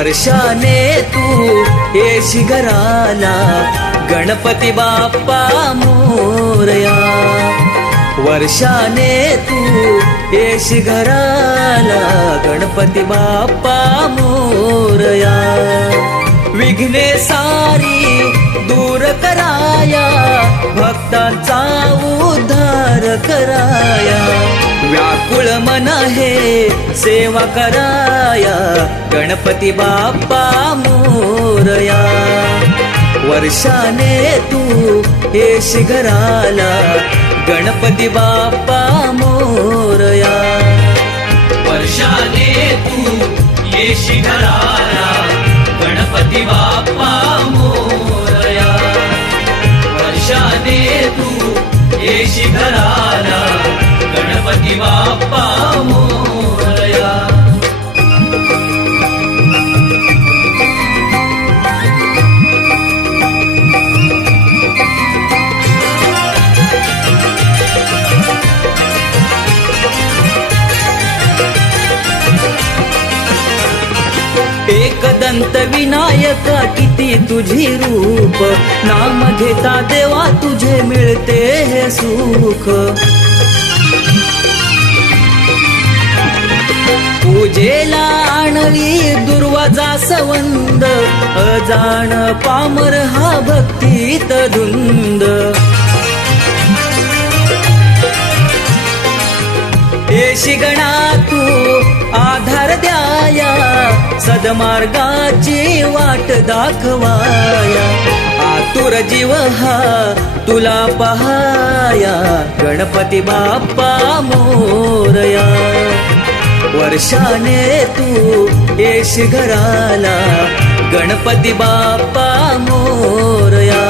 वर्षाने तू येशी घराला गणपती बाप्पा मोरया. वर्षाने तू येशी घराला गणपती बाप्पा मोरया. विघ्ने सारी दूर कराया भक्तांचा उद्धार कराया. व्याकुळ मन हे सेवा कराया गणपती बाप्पा मोरया. वर्षाने तू येशी घराला गणपती बाप्पा मोरया. वर्षाने तू येशी घराला गणपती बाप्पा मोरया. वर्षाने तू येशी घराला गणपती बाप्पा मोरया. एकदंत विनायका किती तुझी रूप. नाम घेता देवा तुझे मिळते हे सुख. पूजेला आणली दुर्वाजा संवंद. अजाण पामर हा भक्तीत धुंद. येशी गणा तू आधार द्याया सदमार्गाची वाट दाखवाया. आतुर जीव हा तुला पहाया गणपती बाप्पा मोरया. वर्षाने तू येशी घराला गणपती बाप्पा मोरया.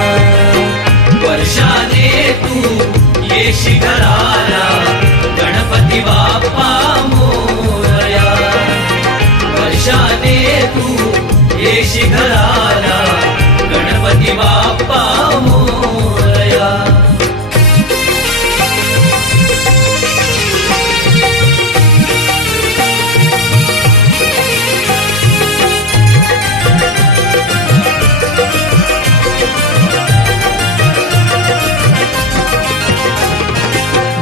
वर्षाने तू येशी घराला गणपती बाप्पा मोरया. वर्षाने तू येशी घराला गणपती बाप्पा मोरया.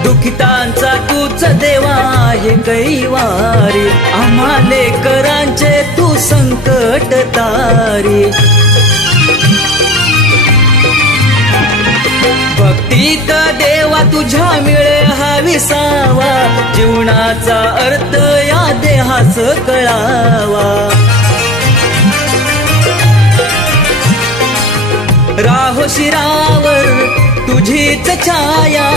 दुखितांचा तूच देवा आहे कैवारी. आम्हा लेकरांचे तू संकट तारी. भक्तीत देवा तुझ्या मिळे हा विसावा. जीवनाचा अर्थ या देहास कळावा. राहो शिरावर तुझीच छाया.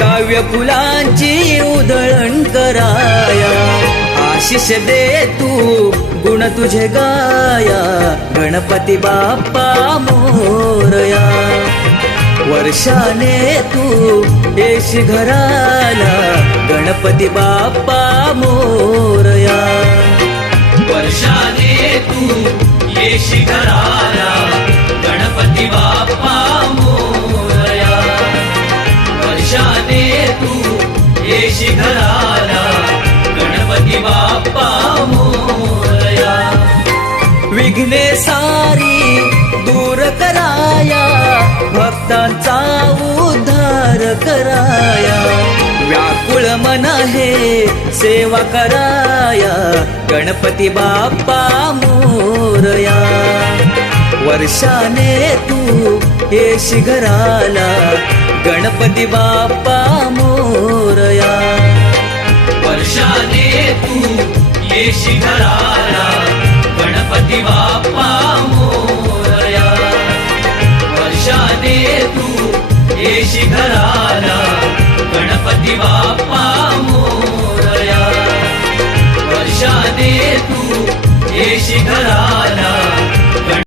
काव्य फुलांची उधळण कराया. आशिष दे तू गुण तुझे गाया गणपती बाप्पा मोरया. वर्षाने तू येशी घराला गणपती बाप्पा मोरया. वर्षाने तू येशी घराला गणपती बाप्पा मोरया. वर्षाने तू येशी घराला गणपती बाप्पा मोरया. विघ्ने सारी दूर कराया भक्तांचा उद्धार कराया. व्याकुळ मन हे सेवा कराया गणपती बाप्पा मोरया. वर्षाने तू येशी घराला गणपती बाप्पा मोरया. वर्षाने तू येशी घराला गणपती बाप्पा मोरया. वर्षाने तू येशी घराला गणपती बाप्पा मोरया. वर्षाने तू येशी घराला